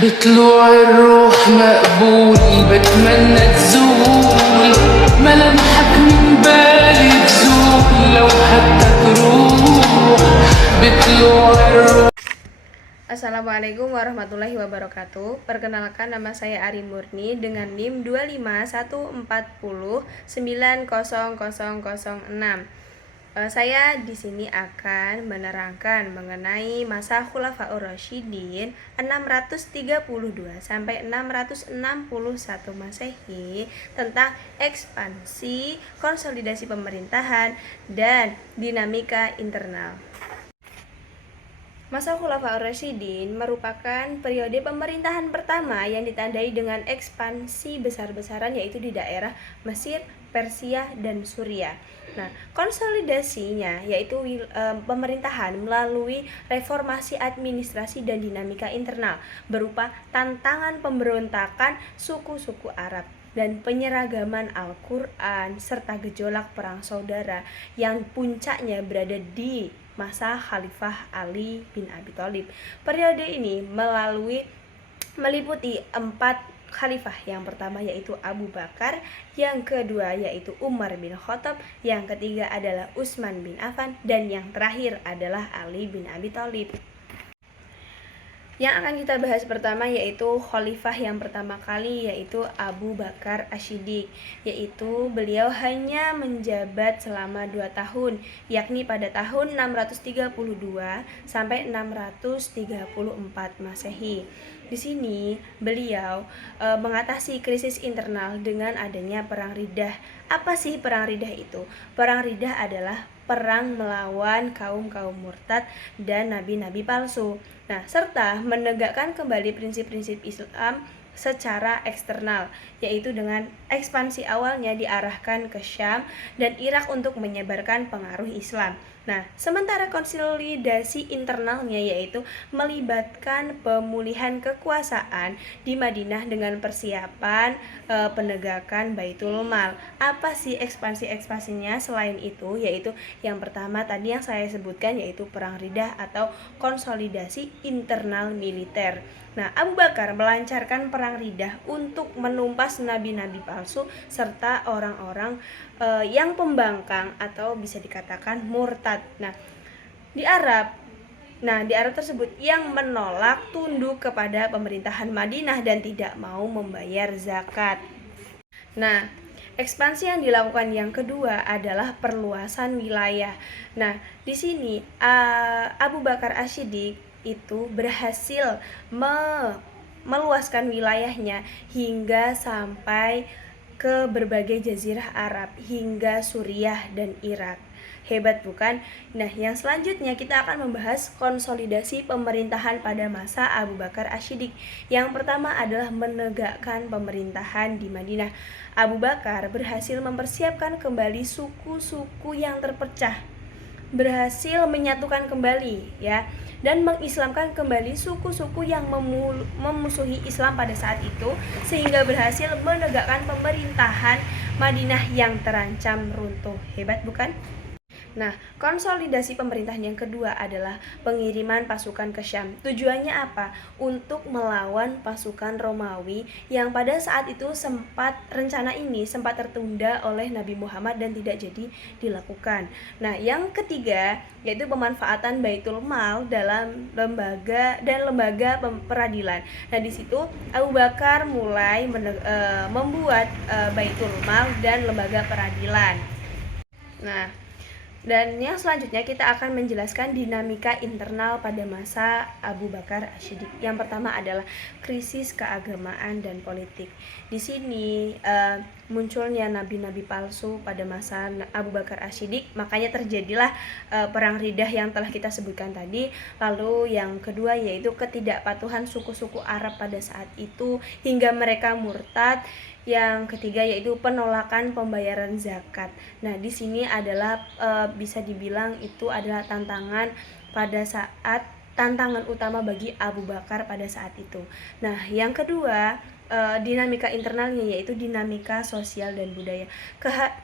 بطلوع الروح مقبول بتمنى تزول ملامحك من بالي تزول لو حتى تروح بطلوع الروح. Assalamualaikum warahmatullahi wabarakatuh. Perkenalkan, nama saya Ari Murni dengan NIM 25140900006. Saya di sini akan menerangkan mengenai masa Khulafaur Rasyidin 632 sampai 661 Masehi tentang ekspansi, konsolidasi pemerintahan dan dinamika internal. Masa Khulafaur Rasyidin merupakan periode pemerintahan pertama yang ditandai dengan ekspansi besar-besaran, yaitu di daerah Mesir, Persia, dan Suriah. Nah, konsolidasinya yaitu pemerintahan melalui reformasi administrasi dan dinamika internal berupa tantangan pemberontakan suku-suku Arab dan penyeragaman Al-Quran serta gejolak perang saudara yang puncaknya berada di masa Khalifah Ali bin Abi Thalib. Periode ini meliputi 4 khalifah. Yang pertama yaitu Abu Bakar, yang kedua yaitu Umar bin Khattab, yang ketiga adalah Utsman bin Affan, dan yang terakhir adalah Ali bin Abi Thalib. Yang akan kita bahas pertama yaitu khalifah yang pertama kali, yaitu Abu Bakar Asy-Siddiq, yaitu beliau hanya menjabat selama 2 tahun, yakni pada tahun 632 sampai 634 Masehi. Di sini beliau mengatasi krisis internal dengan adanya perang Riddah. Apa sih perang Riddah itu? Perang Riddah adalah perang melawan kaum-kaum murtad dan nabi-nabi palsu. Nah, serta menegakkan kembali prinsip-prinsip Islam secara eksternal, yaitu dengan ekspansi awalnya diarahkan ke Syam dan Irak untuk menyebarkan pengaruh Islam. Nah, sementara konsolidasi internalnya yaitu melibatkan pemulihan kekuasaan di Madinah dengan persiapan penegakan Baitul Mal. Apa sih ekspansi-ekspansinya selain itu? Yaitu yang pertama tadi yang saya sebutkan, yaitu perang Riddah atau konsolidasi internal militer. Nah, Abu Bakar melancarkan perang Riddah untuk menumpas nabi-nabi palsu serta orang-orang yang pembangkang atau bisa dikatakan murtad. Di Arab tersebut yang menolak tunduk kepada pemerintahan Madinah dan tidak mau membayar zakat. Nah, ekspansi yang dilakukan yang kedua adalah perluasan wilayah. Nah, di sini Abu Bakar Asy-Siddiq itu berhasil meluaskan wilayahnya hingga sampai ke berbagai jazirah Arab hingga Suriah dan Irak. Hebat bukan? Nah, yang selanjutnya kita akan membahas konsolidasi pemerintahan pada masa Abu Bakar Asy-Siddiq. Yang pertama adalah menegakkan pemerintahan di Madinah. Abu Bakar berhasil mempersiapkan kembali suku-suku yang terpecah, berhasil menyatukan kembali dan mengislamkan kembali suku-suku yang memusuhi Islam pada saat itu, sehingga berhasil menegakkan pemerintahan Madinah yang terancam runtuh. Hebat bukan? Nah, konsolidasi pemerintahan yang kedua adalah pengiriman pasukan ke Syam. Tujuannya apa? Untuk melawan pasukan Romawi yang pada saat itu rencana ini sempat tertunda oleh Nabi Muhammad dan tidak jadi dilakukan. Nah, yang ketiga yaitu pemanfaatan Baitul Mal dalam lembaga peradilan. Nah, di situ Abu Bakar mulai membuat Baitul Mal dan lembaga peradilan. Nah, dan yang selanjutnya kita akan menjelaskan dinamika internal pada masa Abu Bakar Asy-Siddiq. Yang pertama adalah krisis keagamaan dan politik. Di sini munculnya nabi-nabi palsu pada masa Abu Bakar Asy-Siddiq, makanya terjadilah perang Riddah yang telah kita sebutkan tadi. Lalu yang kedua yaitu ketidakpatuhan suku-suku Arab pada saat itu hingga mereka murtad. Yang ketiga yaitu penolakan pembayaran zakat. Nah, di sini adalah bisa dibilang itu adalah tantangan utama bagi Abu Bakar pada saat itu. Nah, yang kedua dinamika internalnya, yaitu dinamika sosial dan budaya.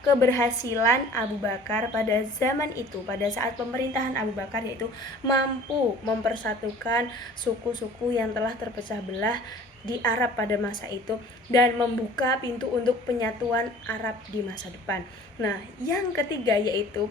Keberhasilan Abu Bakar pada zaman itu, pada saat pemerintahan Abu Bakar, yaitu mampu mempersatukan suku-suku yang telah terpecah belah di Arab pada masa itu dan membuka pintu untuk penyatuan Arab di masa depan. Nah, yang ketiga yaitu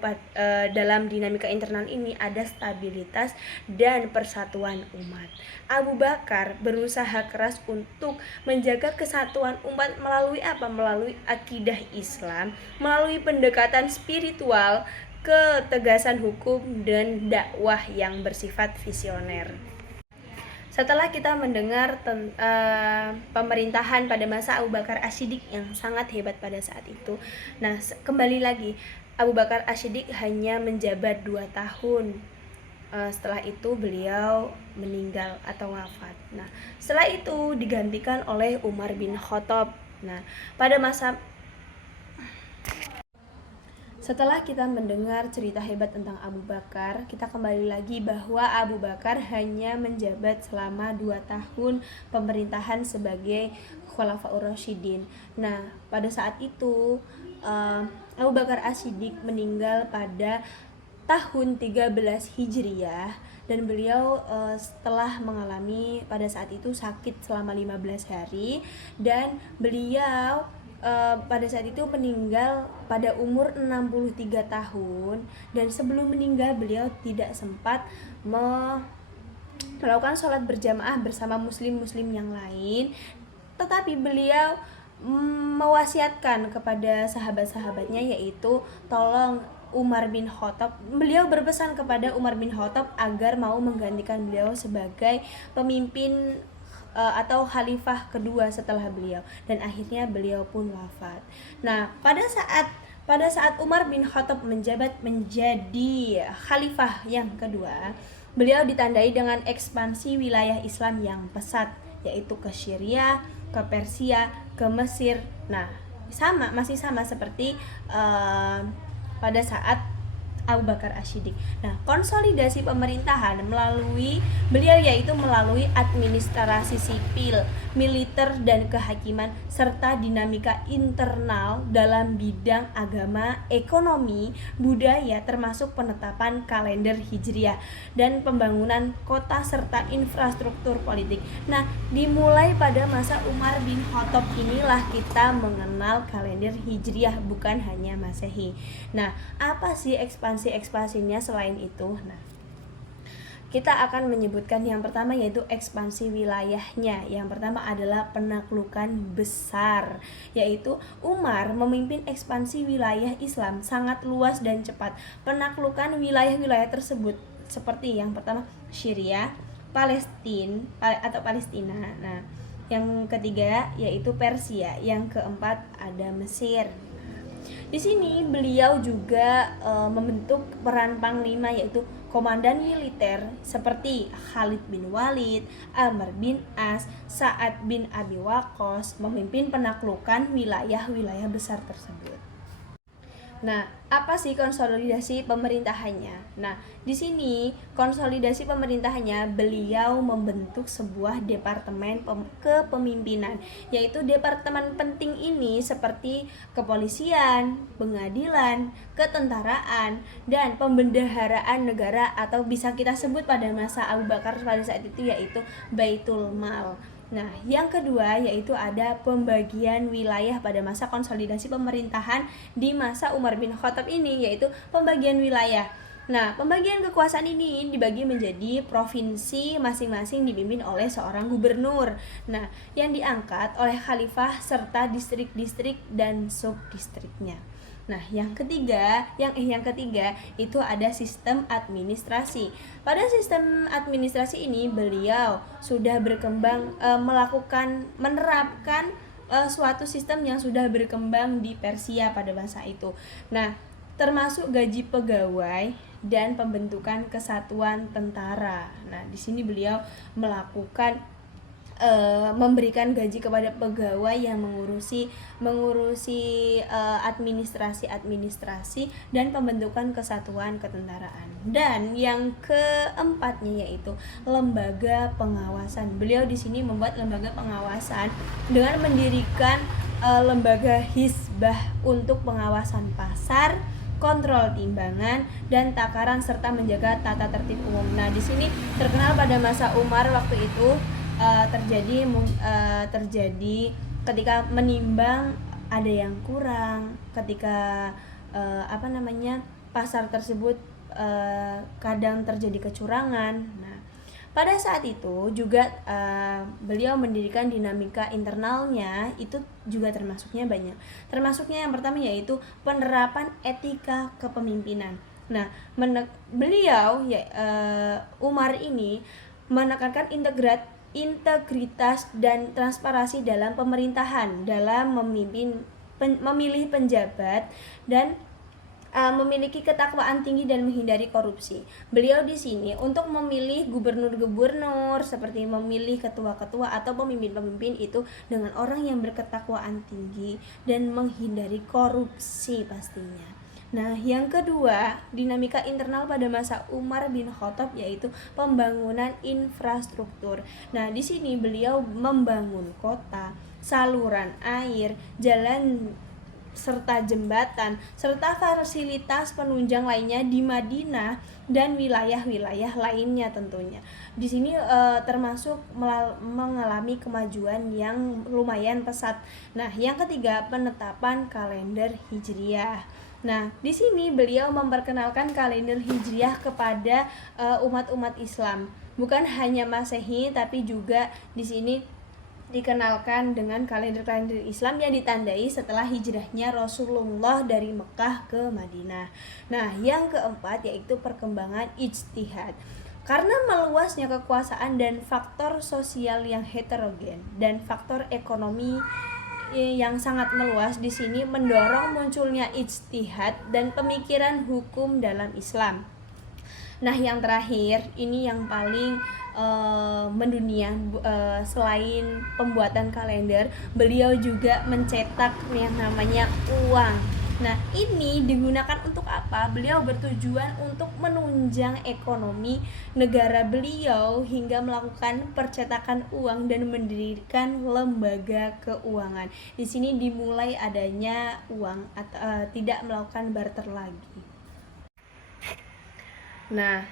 dalam dinamika internal ini ada stabilitas dan persatuan umat. Abu Bakar berusaha keras untuk menjaga kesatuan umat melalui apa? Melalui akidah Islam, melalui pendekatan spiritual, ketegasan hukum, dan dakwah yang bersifat visioner. Setelah kita mendengar pemerintahan pada masa Abu Bakar As-Siddiq yang sangat hebat pada saat itu, nah kembali lagi, Abu Bakar As-Siddiq hanya menjabat 2 tahun. Setelah itu beliau meninggal atau wafat. Nah, setelah itu digantikan oleh Umar bin Khattab. Nah, setelah kita mendengar cerita hebat tentang Abu Bakar, kita kembali lagi bahwa Abu Bakar hanya menjabat selama 2 tahun pemerintahan sebagai Khulafaur Rasyidin. Nah, pada saat itu Abu Bakar As-Siddiq meninggal pada tahun 13 Hijriyah dan beliau setelah mengalami pada saat itu sakit selama 15 hari dan beliau pada saat itu meninggal pada umur 63 tahun dan sebelum meninggal beliau tidak sempat melakukan sholat berjamaah bersama muslim-muslim yang lain, tetapi beliau mewasiatkan kepada sahabat-sahabatnya, yaitu tolong Umar bin Khattab. Beliau berpesan kepada Umar bin Khattab agar mau menggantikan beliau sebagai pemimpin atau khalifah kedua setelah beliau, dan akhirnya beliau pun wafat. Nah, pada saat Umar bin Khattab menjabat menjadi khalifah yang kedua, beliau ditandai dengan ekspansi wilayah Islam yang pesat, yaitu ke Syria, ke Persia, ke Mesir. Nah, masih sama seperti pada saat Abu Bakar As-Siddiq. Nah, konsolidasi pemerintahan melalui beliau yaitu melalui administrasi sipil, militer, dan kehakiman serta dinamika internal dalam bidang agama, ekonomi, budaya, termasuk penetapan kalender Hijriah dan pembangunan kota serta infrastruktur politik. Nah, dimulai pada masa Umar bin Khattab inilah kita mengenal kalender Hijriah, bukan hanya Masehi. Nah, apa sih ekspansinya selain itu? Nah, kita akan menyebutkan yang pertama yaitu ekspansi wilayahnya. Yang pertama adalah penaklukan besar, yaitu Umar memimpin ekspansi wilayah Islam sangat luas dan cepat. Penaklukan wilayah-wilayah tersebut seperti yang pertama Syria, Palestina. Nah, yang ketiga yaitu Persia, yang keempat ada Mesir. Di sini beliau juga membentuk peran panglima, yaitu komandan militer seperti Khalid bin Walid, Amr bin As, Sa'ad bin Abi Waqqas memimpin penaklukan wilayah-wilayah besar tersebut. Nah, apa sih konsolidasi pemerintahannya? Nah, di sini konsolidasi pemerintahannya beliau membentuk sebuah departemen kepemimpinan, yaitu departemen penting ini seperti kepolisian, pengadilan, ketentaraan, dan pembendaharaan negara, atau bisa kita sebut pada masa Abu Bakar pada saat itu yaitu Baitul Mal. Nah, yang kedua yaitu ada pembagian wilayah pada masa konsolidasi pemerintahan di masa Umar bin Khattab ini, yaitu pembagian wilayah. Nah, pembagian kekuasaan ini dibagi menjadi provinsi masing-masing dipimpin oleh seorang gubernur. Nah, yang diangkat oleh khalifah serta distrik-distrik dan subdistriknya. Nah, yang ketiga itu ada sistem administrasi. Pada sistem administrasi ini beliau sudah berkembang menerapkan suatu sistem yang sudah berkembang di Persia pada masa itu. Nah, termasuk gaji pegawai dan pembentukan kesatuan tentara. Nah, di sini beliau melakukan memberikan gaji kepada pegawai yang mengurusi administrasi dan pembentukan kesatuan ketentaraan. Dan yang keempatnya yaitu lembaga pengawasan. Beliau di sini membuat lembaga pengawasan dengan mendirikan lembaga hisbah untuk pengawasan pasar, kontrol timbangan dan takaran serta menjaga tata tertib umum. Nah, di sini terkenal pada masa Umar waktu itu terjadi ketika menimbang ada yang kurang, ketika pasar tersebut kadang terjadi kecurangan. Nah, pada saat itu juga beliau mendirikan dinamika internalnya, itu juga termasuknya banyak. Termasuknya yang pertama yaitu penerapan etika kepemimpinan. Nah, Umar ini menekankan integritas dan transparansi dalam pemerintahan, dalam memilih penjabat dan memiliki ketakwaan tinggi dan menghindari korupsi. Beliau di sini untuk memilih gubernur-gubernur, seperti memilih ketua-ketua atau pemimpin-pemimpin itu dengan orang yang berketakwaan tinggi dan menghindari korupsi pastinya. Nah, yang kedua, dinamika internal pada masa Umar bin Khattab yaitu pembangunan infrastruktur. Nah, di sini beliau membangun kota, saluran air, jalan serta jembatan serta fasilitas penunjang lainnya di Madinah dan wilayah-wilayah lainnya tentunya. Di sini termasuk mengalami kemajuan yang lumayan pesat. Nah, yang ketiga, penetapan kalender Hijriah. Nah, di sini beliau memperkenalkan kalender Hijriah kepada umat-umat Islam. Bukan hanya Masehi, tapi juga di sini dikenalkan dengan kalender-kalender Islam yang ditandai setelah hijrahnya Rasulullah dari Mekah ke Madinah. Nah, yang keempat yaitu perkembangan ijtihad. Karena meluasnya kekuasaan dan faktor sosial yang heterogen dan faktor ekonomi yang sangat meluas di sini mendorong munculnya ijtihad dan pemikiran hukum dalam Islam. Nah, yang terakhir ini yang paling mendunia, selain pembuatan kalender, beliau juga mencetak yang namanya uang. Nah, ini digunakan untuk apa? Beliau bertujuan untuk menunjang ekonomi negara beliau hingga melakukan percetakan uang dan mendirikan lembaga keuangan. Di sini dimulai adanya uang atau tidak melakukan barter lagi. Nah,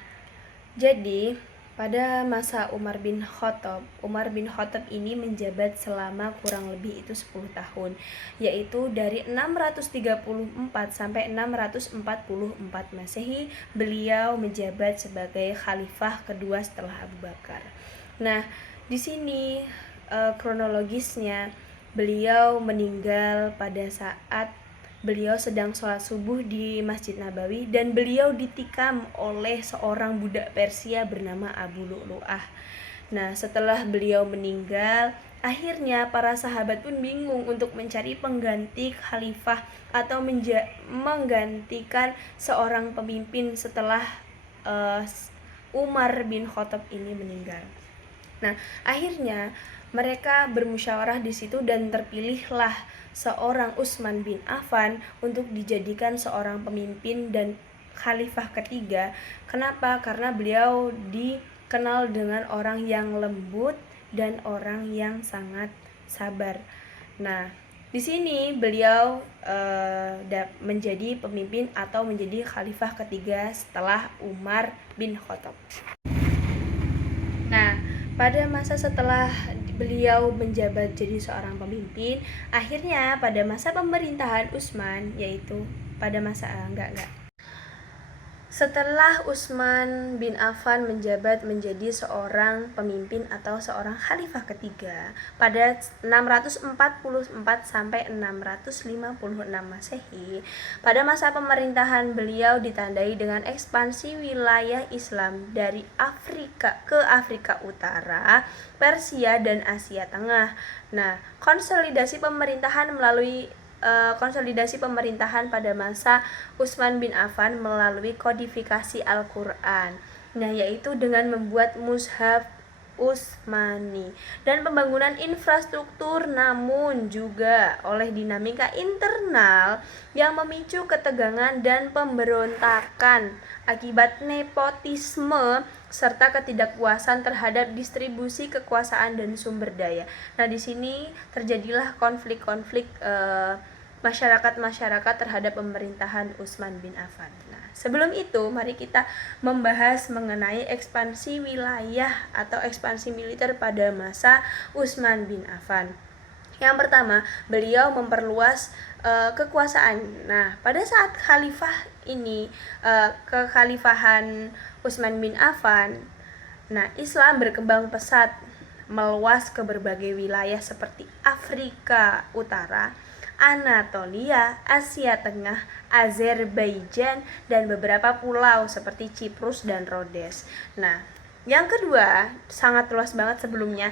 jadi pada masa Umar bin Khattab ini menjabat selama kurang lebih itu 10 tahun, yaitu dari 634 sampai 644 Masehi beliau menjabat sebagai khalifah kedua setelah Abu Bakar. Nah, di sini kronologisnya beliau meninggal pada saat beliau sedang sholat subuh di Masjid Nabawi dan beliau ditikam oleh seorang budak Persia bernama Abu Lu'lu'ah. Nah, setelah beliau meninggal, akhirnya para sahabat pun bingung untuk mencari pengganti khalifah atau menggantikan seorang pemimpin setelah Umar bin Khattab ini meninggal. Nah, akhirnya mereka bermusyawarah di situ dan terpilihlah seorang Utsman bin Affan untuk dijadikan seorang pemimpin dan khalifah ketiga. Kenapa? Karena beliau dikenal dengan orang yang lembut dan orang yang sangat sabar. Nah, di sini beliau menjadi pemimpin atau menjadi khalifah ketiga setelah Umar bin Khattab. Nah, pada masa setelah beliau menjabat jadi seorang pemimpin, akhirnya pada masa pemerintahan Utsman, yaitu pada masa setelah Utsman bin Affan menjabat menjadi seorang pemimpin atau seorang khalifah ketiga pada 644 sampai 656 Masehi, pada masa pemerintahan beliau ditandai dengan ekspansi wilayah Islam dari Afrika ke Afrika Utara, Persia dan Asia Tengah. Nah, konsolidasi pemerintahan pada masa Utsman bin Affan melalui kodifikasi Al-Quran. Nah, yaitu dengan membuat mushaf Utsmani, dan pembangunan infrastruktur, namun juga oleh dinamika internal yang memicu ketegangan dan pemberontakan akibat nepotisme serta ketidakpuasan terhadap distribusi kekuasaan dan sumber daya. Nah, di sini terjadilah konflik-konflik masyarakat terhadap pemerintahan Utsman bin Affan. Nah, sebelum itu mari kita membahas mengenai ekspansi wilayah atau ekspansi militer pada masa Utsman bin Affan. Yang pertama, beliau memperluas kekuasaan. Nah, pada saat khalifah ini, kekhalifahan Utsman bin Affan, nah Islam berkembang pesat, meluas ke berbagai wilayah seperti Afrika Utara, Anatolia, Asia Tengah, Azerbaijan, dan beberapa pulau seperti Cyprus dan Rhodes. Nah, yang kedua, sangat luas banget sebelumnya,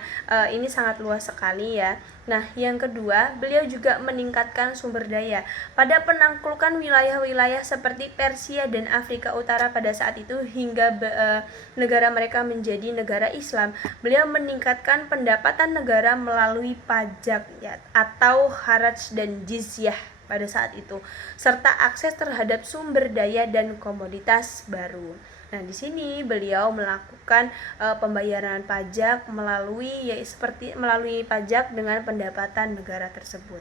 ini sangat luas sekali ya. Nah, yang kedua, beliau juga meningkatkan sumber daya. Pada penaklukan wilayah-wilayah seperti Persia dan Afrika Utara pada saat itu hingga negara mereka menjadi negara Islam, beliau meningkatkan pendapatan negara melalui pajak ya, atau haraj dan jizyah pada saat itu, serta akses terhadap sumber daya dan komoditas baru. Nah, di sini beliau melakukan pembayaran pajak melalui pajak dengan pendapatan negara tersebut.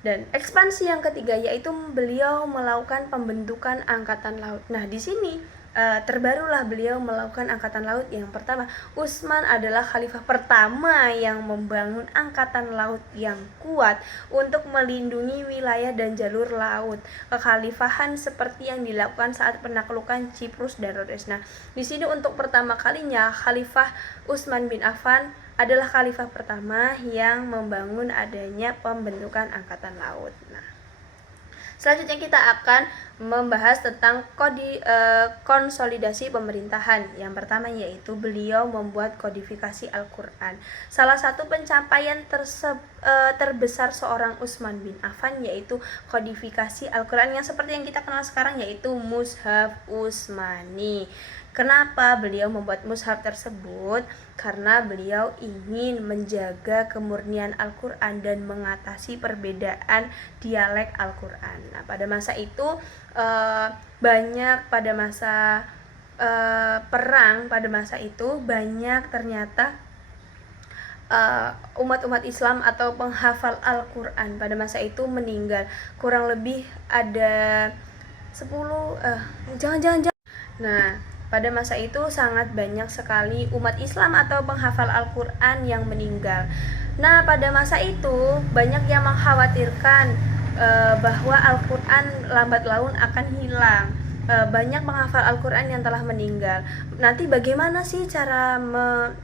Dan ekspansi yang ketiga yaitu beliau melakukan pembentukan angkatan laut. Nah, di sini terbarulah beliau melakukan angkatan laut. Yang pertama, Utsman adalah khalifah pertama yang membangun angkatan laut yang kuat untuk melindungi wilayah dan jalur laut kekhalifahan seperti yang dilakukan saat penaklukan Cyprus dan Rhodes. Nah, di sini untuk pertama kalinya Khalifah Utsman bin Affan adalah khalifah pertama yang membangun adanya pembentukan angkatan laut. Nah, selanjutnya kita akan membahas tentang konsolidasi pemerintahan. Yang pertama yaitu beliau membuat kodifikasi Al-Quran. Salah satu pencapaian terbesar seorang Utsman bin Affan yaitu kodifikasi Al-Quran yang seperti yang kita kenal sekarang yaitu Mushaf Utsmani. Kenapa beliau membuat mushaf tersebut? Karena beliau ingin menjaga kemurnian Al-Quran dan mengatasi perbedaan dialek Al-Quran. Nah, pada masa itu banyak pada masa perang pada masa itu banyak ternyata umat-umat Islam atau penghafal Al-Quran pada masa itu meninggal. Kurang lebih ada 10 Nah, pada masa itu sangat banyak sekali umat Islam atau penghafal Al-Quran yang meninggal. Nah, pada masa itu banyak yang mengkhawatirkan bahwa Al-Quran lambat laun akan hilang. Banyak penghafal Al-Quran yang telah meninggal. Nanti bagaimana sih cara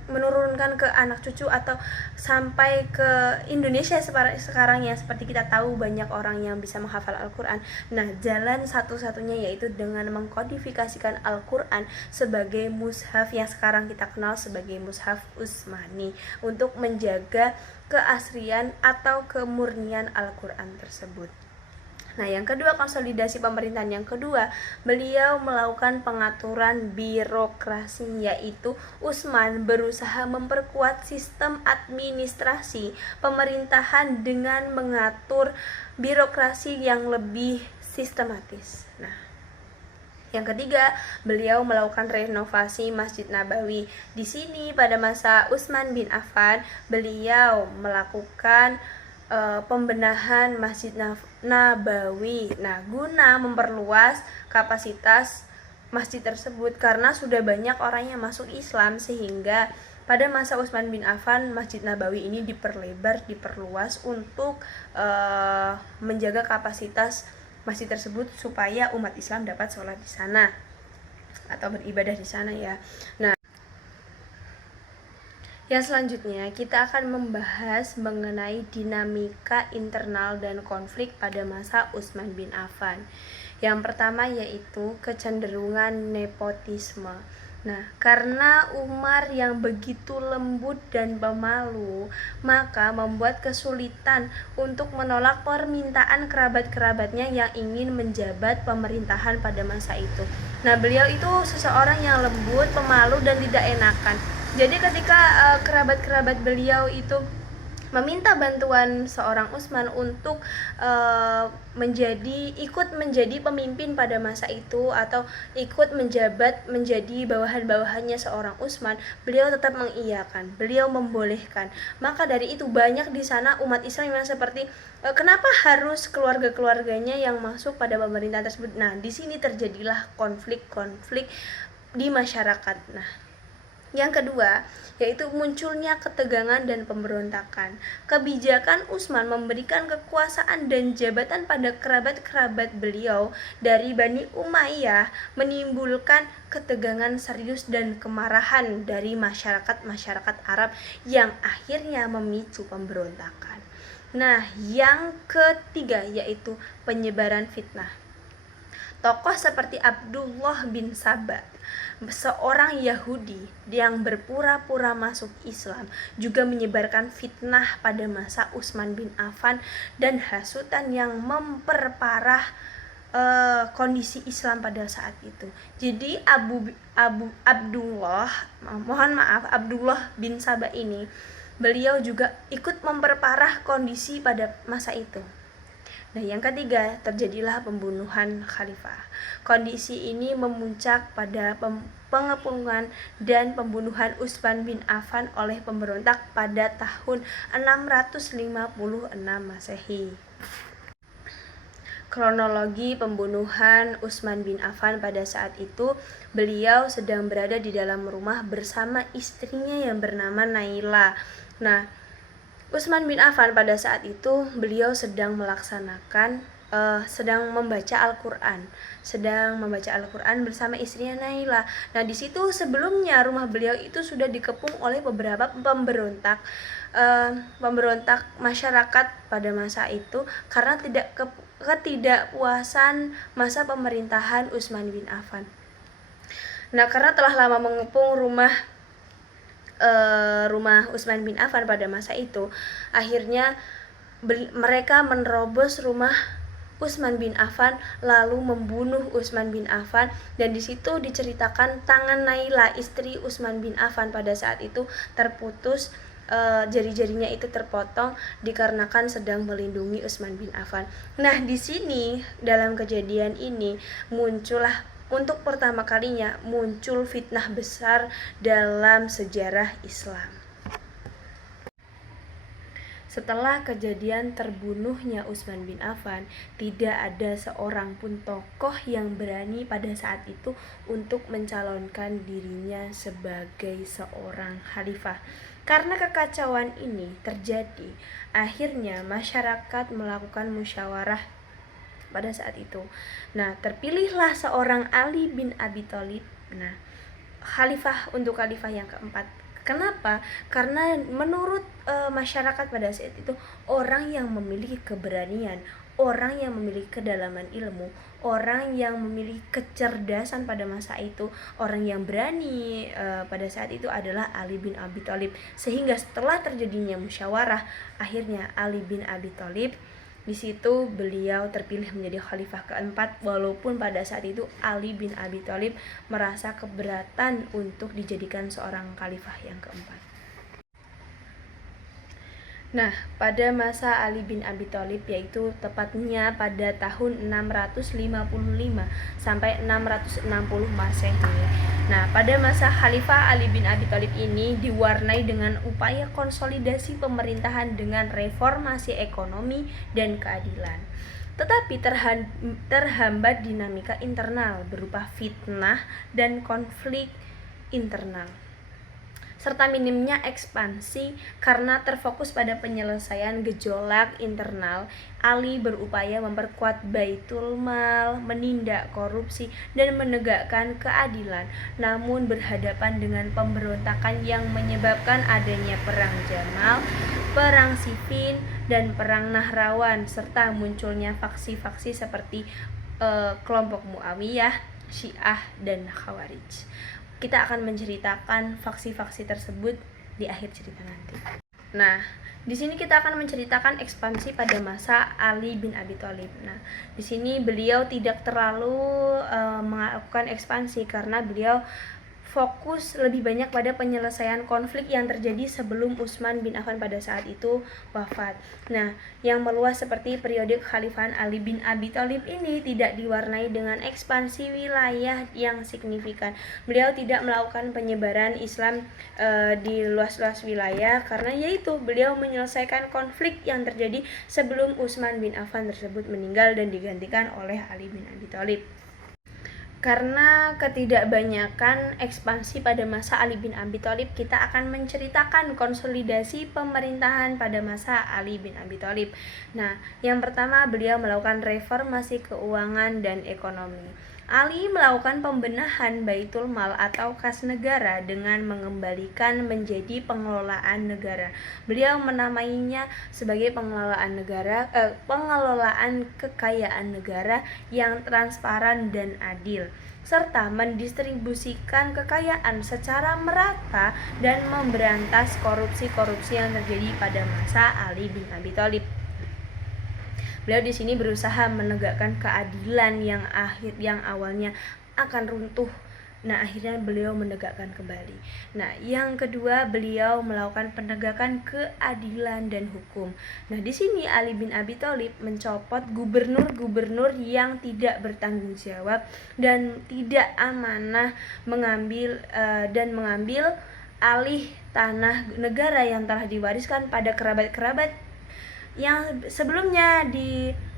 menurunkan ke anak cucu atau sampai ke Indonesia sekarang ya, seperti kita tahu banyak orang yang bisa menghafal Al-Quran. Nah, jalan satu-satunya yaitu dengan mengkodifikasikan Al-Quran sebagai mushaf yang sekarang kita kenal sebagai Mushaf Utsmani untuk menjaga keaslian atau kemurnian Al-Quran tersebut. Nah, yang kedua, konsolidasi pemerintahan yang kedua, beliau melakukan pengaturan birokrasi, yaitu Utsman berusaha memperkuat sistem administrasi pemerintahan dengan mengatur birokrasi yang lebih sistematis. Nah, yang ketiga, beliau melakukan renovasi Masjid Nabawi. Di sini pada masa Utsman bin Affan, beliau melakukan pembenahan Masjid Nabawi. Nah, guna memperluas kapasitas masjid tersebut karena sudah banyak orang yang masuk Islam, sehingga pada masa Utsman bin Affan Masjid Nabawi ini diperluas untuk menjaga kapasitas masjid tersebut supaya umat Islam dapat sholat di sana atau beribadah di sana ya. Nah, yang selanjutnya kita akan membahas mengenai dinamika internal dan konflik pada masa Utsman bin Affan. Yang pertama yaitu kecenderungan nepotisme. Nah, karena Umar yang begitu lembut dan pemalu, maka membuat kesulitan untuk menolak permintaan kerabat-kerabatnya yang ingin menjabat pemerintahan pada masa itu. Nah, beliau itu seseorang yang lembut, pemalu, dan tidak enakan. Jadi ketika kerabat-kerabat beliau itu meminta bantuan seorang Utsman untuk ikut menjadi pemimpin pada masa itu atau ikut menjabat menjadi bawahan-bawahannya seorang Utsman, beliau tetap mengiyakan, beliau membolehkan. Maka dari itu banyak di sana umat Islam yang seperti kenapa harus keluarga-keluarganya yang masuk pada pemerintahan tersebut. Nah, di sini terjadilah konflik-konflik di masyarakat. Nah, yang kedua, yaitu munculnya ketegangan dan pemberontakan. Kebijakan Utsman memberikan kekuasaan dan jabatan pada kerabat-kerabat beliau dari Bani Umayyah menimbulkan ketegangan serius dan kemarahan dari masyarakat Arab yang akhirnya memicu pemberontakan. Nah, yang ketiga yaitu penyebaran fitnah. Tokoh seperti Abdullah bin Saba, seorang Yahudi yang berpura-pura masuk Islam, juga menyebarkan fitnah pada masa Utsman bin Affan dan hasutan yang memperparah kondisi Islam pada saat itu. Jadi Abdullah bin Saba ini, beliau juga ikut memperparah kondisi pada masa itu. Nah, yang ketiga, terjadilah pembunuhan khalifah. Kondisi ini memuncak pada pengepungan dan pembunuhan Utsman bin Affan oleh pemberontak pada tahun 656 Masehi. Kronologi pembunuhan Utsman bin Affan pada saat itu, beliau sedang berada di dalam rumah bersama istrinya yang bernama Naila. Nah, Utsman bin Affan pada saat itu beliau sedang membaca Al-Qur'an bersama istrinya Naila. Nah, di situ sebelumnya rumah beliau itu sudah dikepung oleh beberapa pemberontak masyarakat pada masa itu karena ketidakpuasan masa pemerintahan Utsman bin Affan. Nah, karena telah lama mengepung rumah Utsman bin Affan pada masa itu, akhirnya mereka menerobos rumah Utsman bin Affan lalu membunuh Utsman bin Affan, dan di situ diceritakan tangan Naila istri Utsman bin Affan pada saat itu terputus, jari-jarinya itu terpotong dikarenakan sedang melindungi Utsman bin Affan. Nah, di sini dalam kejadian ini muncullah untuk pertama kalinya muncul fitnah besar dalam sejarah Islam. Setelah kejadian terbunuhnya Utsman bin Affan, tidak ada seorang pun tokoh yang berani pada saat itu untuk mencalonkan dirinya sebagai seorang khalifah. Karena kekacauan ini terjadi, akhirnya masyarakat melakukan musyawarah pada saat itu. Nah, terpilihlah seorang Ali bin Abi Thalib. Nah, khalifah yang keempat. Kenapa? Karena menurut masyarakat pada saat itu, orang yang memiliki keberanian, orang yang memiliki kedalaman ilmu, orang yang memiliki kecerdasan pada masa itu, orang yang berani pada saat itu adalah Ali bin Abi Thalib. Sehingga setelah terjadinya musyawarah, akhirnya Ali bin Abi Thalib, di situ beliau terpilih menjadi khalifah keempat, walaupun pada saat itu Ali bin Abi Thalib merasa keberatan untuk dijadikan seorang khalifah yang keempat. Nah, pada masa Ali bin Abi Thalib, yaitu tepatnya pada tahun 655 sampai 660 Masehi. Nah, pada masa Khalifah Ali bin Abi Thalib ini diwarnai dengan upaya konsolidasi pemerintahan dengan reformasi ekonomi dan keadilan. Tetapi terhambat dinamika internal berupa fitnah dan konflik internal, serta minimnya ekspansi. Karena terfokus pada penyelesaian gejolak internal, Ali berupaya memperkuat Baitul Mal, menindak korupsi, dan menegakkan keadilan, namun berhadapan dengan pemberontakan yang menyebabkan adanya Perang Jamal, Perang Siffin, dan Perang Nahrawan, serta munculnya faksi-faksi seperti kelompok Muawiyah, Syiah, dan Khawarij. Kita akan menceritakan faksi-faksi tersebut di akhir cerita nanti. Nah, di sini kita akan menceritakan ekspansi pada masa Ali bin Abi Thalib. Nah, di sini beliau tidak terlalu melakukan ekspansi karena beliau fokus lebih banyak pada penyelesaian konflik yang terjadi sebelum Utsman bin Affan pada saat itu wafat. Nah, yang meluas seperti periode kekhalifahan Ali bin Abi Thalib ini tidak diwarnai dengan ekspansi wilayah yang signifikan. Beliau tidak melakukan penyebaran Islam di luas-luas wilayah karena yaitu beliau menyelesaikan konflik yang terjadi sebelum Utsman bin Affan tersebut meninggal dan digantikan oleh Ali bin Abi Thalib. Karena ketidakbanyakan ekspansi pada masa Ali bin Abi Thalib, kita akan menceritakan konsolidasi pemerintahan pada masa Ali bin Abi Thalib. Nah, yang pertama beliau melakukan reformasi keuangan dan ekonomi. Ali melakukan pembenahan Baitul Mal atau kas negara dengan mengembalikan menjadi pengelolaan negara. Beliau menamainya sebagai pengelolaan kekayaan negara yang transparan dan adil, serta mendistribusikan kekayaan secara merata dan memberantas korupsi-korupsi yang terjadi pada masa Ali bin Abi Thalib. Beliau di sini berusaha menegakkan keadilan yang awalnya akan runtuh. Nah, akhirnya beliau menegakkan kembali. Nah, yang kedua beliau melakukan penegakan keadilan dan hukum. Nah, di sini Ali bin Abi Thalib mencopot gubernur-gubernur yang tidak bertanggung jawab dan tidak amanah mengambil alih tanah negara yang telah diwariskan pada kerabat-kerabat yang sebelumnya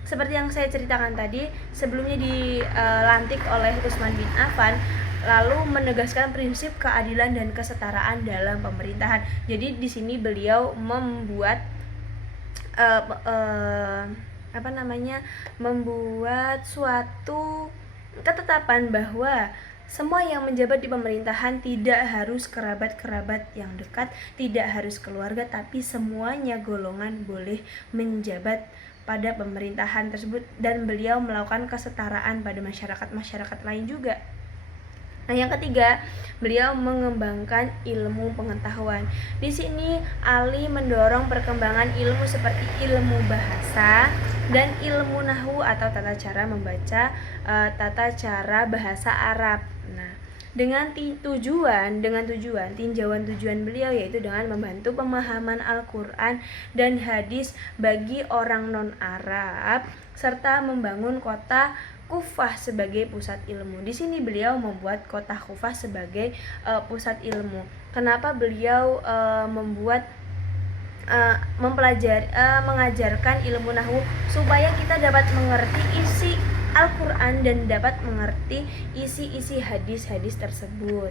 seperti yang saya ceritakan tadi, sebelumnya dilantik oleh Utsman bin Affan, lalu menegaskan prinsip keadilan dan kesetaraan dalam pemerintahan. Jadi di sini beliau membuat membuat suatu ketetapan bahwa semua yang menjabat di pemerintahan tidak harus kerabat-kerabat yang dekat, tidak harus keluarga, tapi semuanya golongan boleh menjabat pada pemerintahan tersebut, dan beliau melakukan kesetaraan pada masyarakat lain juga. Nah, yang ketiga, beliau mengembangkan ilmu pengetahuan. Di sini Ali mendorong perkembangan ilmu seperti ilmu bahasa dan ilmu nahwu atau tata cara membaca, tata cara bahasa Arab. Nah, dengan tinjauan tujuan beliau yaitu dengan membantu pemahaman Al-Qur'an dan hadis bagi orang non-Arab serta membangun kota Kufah sebagai pusat ilmu. Di sini beliau membuat kota Kufah sebagai pusat ilmu. Kenapa beliau mengajarkan ilmu nahwu? Supaya kita dapat mengerti isi Al-Qur'an dan dapat mengerti isi-isi hadis-hadis tersebut.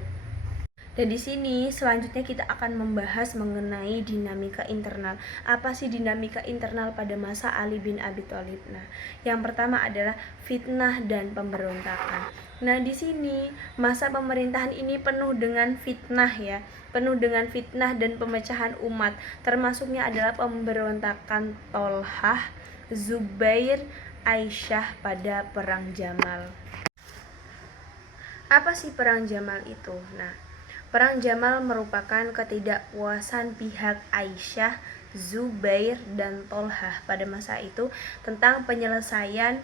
Dan di sini selanjutnya kita akan membahas mengenai dinamika internal. Apa sih dinamika internal pada masa Ali bin Abi Thalib? Nah, yang pertama adalah fitnah dan pemberontakan. Nah, di sini masa pemerintahan ini penuh dengan fitnah ya, penuh dengan fitnah dan pemecahan umat. Termasuknya adalah pemberontakan Tolhah, Zubair, Aisyah pada perang Jamal. Apa sih perang Jamal itu? Nah, Perang Jamal merupakan ketidakpuasan pihak Aisyah, Zubair, dan Tolhah pada masa itu tentang penyelesaian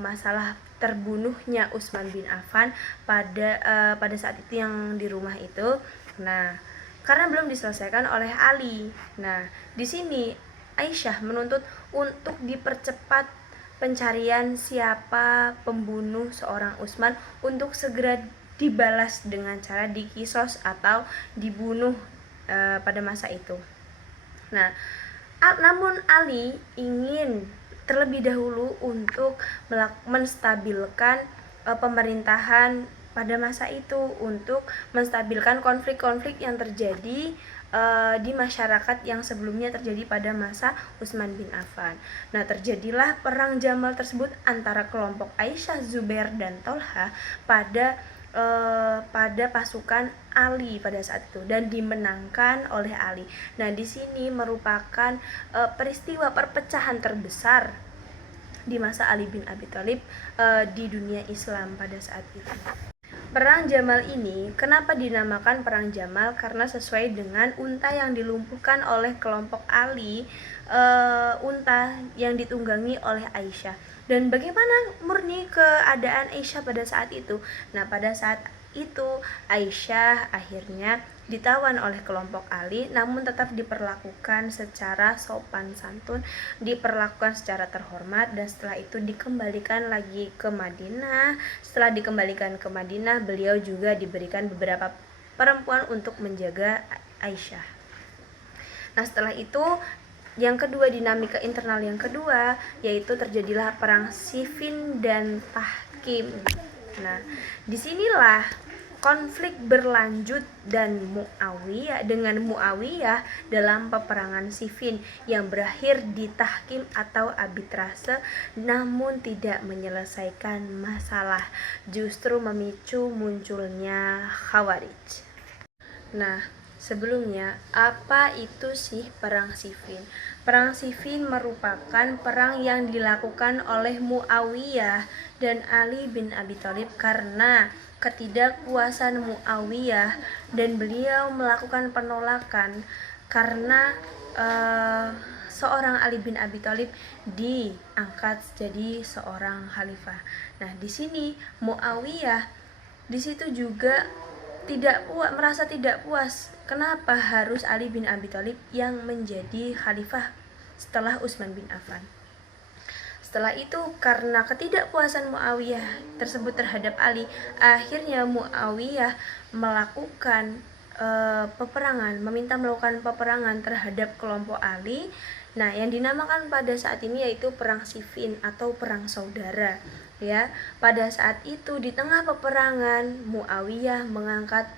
masalah terbunuhnya Utsman bin Affan pada saat itu yang di rumah itu. Nah, karena belum diselesaikan oleh Ali. Nah, di sini Aisyah menuntut untuk dipercepat pencarian siapa pembunuh seorang Utsman untuk segera dibalas dengan cara dikisos atau dibunuh pada masa itu. Nah, namun Ali ingin terlebih dahulu untuk menstabilkan pemerintahan pada masa itu, untuk menstabilkan konflik-konflik yang terjadi di masyarakat yang sebelumnya terjadi pada masa Utsman bin Affan. Nah, terjadilah perang Jamal tersebut antara kelompok Aisyah, Zubair, dan Tolhah pada pasukan Ali pada saat itu dan dimenangkan oleh Ali. Nah, di sini merupakan peristiwa perpecahan terbesar di masa Ali bin Abi Thalib di dunia Islam pada saat itu. Perang Jamal ini kenapa dinamakan Perang Jamal? Karena sesuai dengan unta yang dilumpuhkan oleh kelompok Ali, unta yang ditunggangi oleh Aisyah. Dan bagaimana murni keadaan Aisyah pada saat itu? Nah, pada saat itu Aisyah akhirnya ditawan oleh kelompok Ali, namun tetap diperlakukan secara sopan santun, diperlakukan secara terhormat, dan setelah itu dikembalikan lagi ke Madinah. Setelah dikembalikan ke Madinah, beliau juga diberikan beberapa perempuan untuk menjaga Aisyah. Nah, setelah itu yang kedua, dinamika internal yang kedua, yaitu terjadilah perang Siffin dan Tahkim. Nah, disinilah konflik berlanjut dan Muawiyah dalam peperangan Siffin yang berakhir di tahkim atau arbitrase, namun tidak menyelesaikan masalah, justru memicu munculnya Khawarij. Nah, sebelumnya, apa itu sih perang Siffin? Perang Siffin merupakan perang yang dilakukan oleh Muawiyah dan Ali bin Abi Thalib karena ketidakpuasan Muawiyah, dan beliau melakukan penolakan karena seorang Ali bin Abi Thalib diangkat jadi seorang khalifah. Nah, di sini Muawiyah di situ juga merasa tidak puas. Kenapa harus Ali bin Abi Thalib yang menjadi khalifah setelah Utsman bin Affan? Setelah itu, karena ketidakpuasan Muawiyah tersebut terhadap Ali, akhirnya Muawiyah melakukan meminta melakukan peperangan terhadap kelompok Ali. Nah, yang dinamakan pada saat ini yaitu perang Siffin atau perang saudara. Ya, pada saat itu di tengah peperangan, Muawiyah mengangkat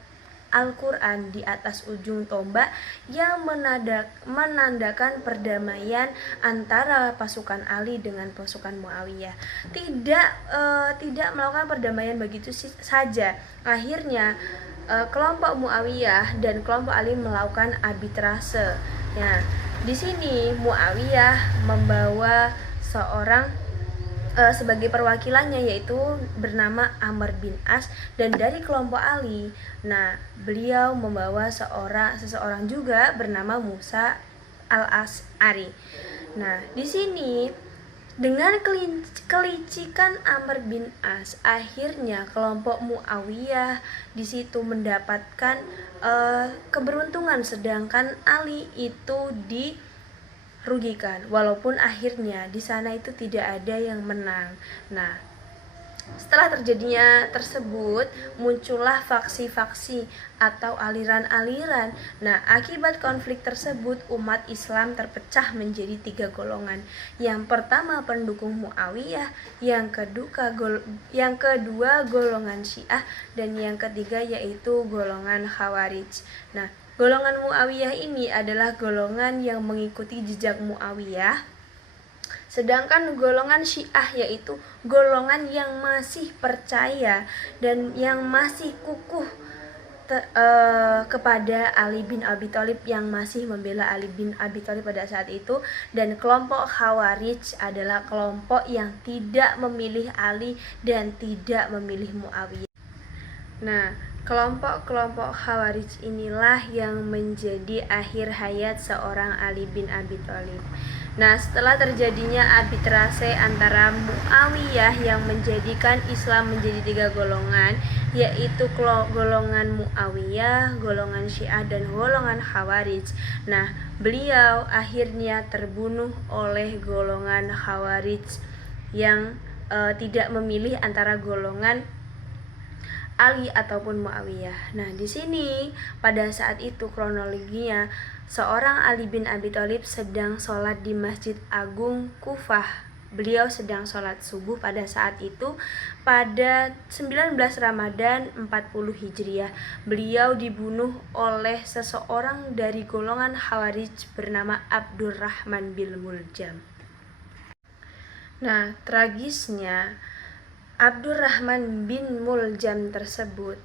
Al-Quran di atas ujung tombak yang menandakan perdamaian antara pasukan Ali dengan pasukan Muawiyah. Tidak melakukan perdamaian begitu saja. Akhirnya kelompok Muawiyah dan kelompok Ali melakukan arbitrase. Nah, di sini Muawiyah membawa seorang sebagai perwakilannya, yaitu bernama Amr bin As, dan dari kelompok Ali, nah beliau membawa seseorang juga bernama Musa al-As'ari. Nah, di sini dengan kelicikan Amr bin As, akhirnya kelompok Muawiyah di situ mendapatkan keberuntungan, sedangkan Ali itu dirugikan, walaupun akhirnya di sana itu tidak ada yang menang. Nah, setelah terjadinya tersebut, muncullah faksi-faksi atau aliran-aliran. Nah, akibat konflik tersebut, umat Islam terpecah menjadi 3 golongan. Yang pertama pendukung Muawiyah, yang kedua golongan Syiah, dan yang ketiga yaitu golongan Khawarij. Nah, golongan Muawiyah ini adalah golongan yang mengikuti jejak Muawiyah, sedangkan golongan Syiah yaitu golongan yang masih percaya dan yang masih kukuh kepada Ali bin Abi Thalib, yang masih membela Ali bin Abi Thalib pada saat itu. Dan kelompok Khawarij adalah kelompok yang tidak memilih Ali dan tidak memilih Muawiyah. Nah, kelompok-kelompok Khawarij inilah yang menjadi akhir hayat seorang Ali bin Abi Thalib. Nah, setelah terjadinya arbitrase antara Muawiyah yang menjadikan Islam menjadi 3 golongan, yaitu golongan Muawiyah, golongan Syiah, dan golongan Khawarij. Nah, beliau akhirnya terbunuh oleh golongan Khawarij yang tidak memilih antara golongan Ali ataupun Muawiyah. Nah, di sini pada saat itu kronologinya, seorang Ali bin Abi Thalib sedang sholat di Masjid Agung Kufah. Beliau sedang sholat subuh pada saat itu pada 19 Ramadan 40 Hijriah. Beliau dibunuh oleh seseorang dari golongan Khawarij bernama Abdurrahman bin Muljam. Nah, tragisnya Abdurrahman bin Muljam tersebut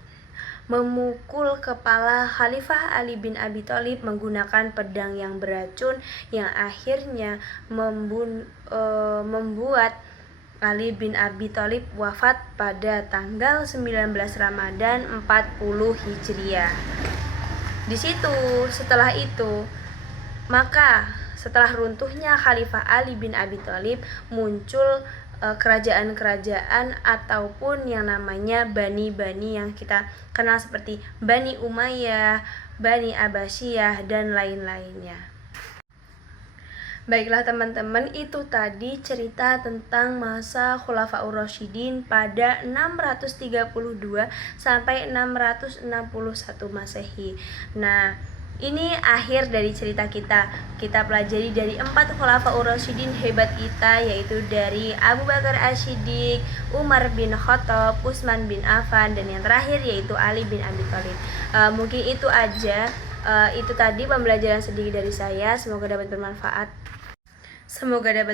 memukul kepala Khalifah Ali bin Abi Thalib menggunakan pedang yang beracun, yang akhirnya membuat Ali bin Abi Thalib wafat pada tanggal 19 Ramadan 40 Hijriah. Di situ, setelah runtuhnya Khalifah Ali bin Abi Thalib, muncul kerajaan-kerajaan ataupun yang namanya bani-bani yang kita kenal seperti Bani Umayyah, Bani Abbasiyah, dan lain-lainnya. Baiklah teman-teman, itu tadi cerita tentang masa Khulafaur Rasyidin pada 632 sampai 661 Masehi. Nah, ini akhir dari cerita kita. Kita pelajari dari 4 Khulafaur Rasyidin hebat kita, yaitu dari Abu Bakar Asy-Siddiq, Umar bin Khattab, Utsman bin Affan, dan yang terakhir yaitu Ali bin Abi Thalib. Mungkin itu aja. Itu tadi pembelajaran sedikit dari saya. Semoga dapat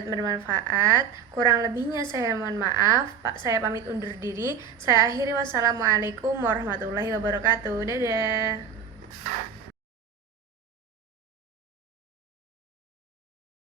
bermanfaat. Kurang lebihnya saya mohon maaf. Saya pamit undur diri. Saya akhiri. Wassalamualaikum warahmatullahi wabarakatuh. Dadah.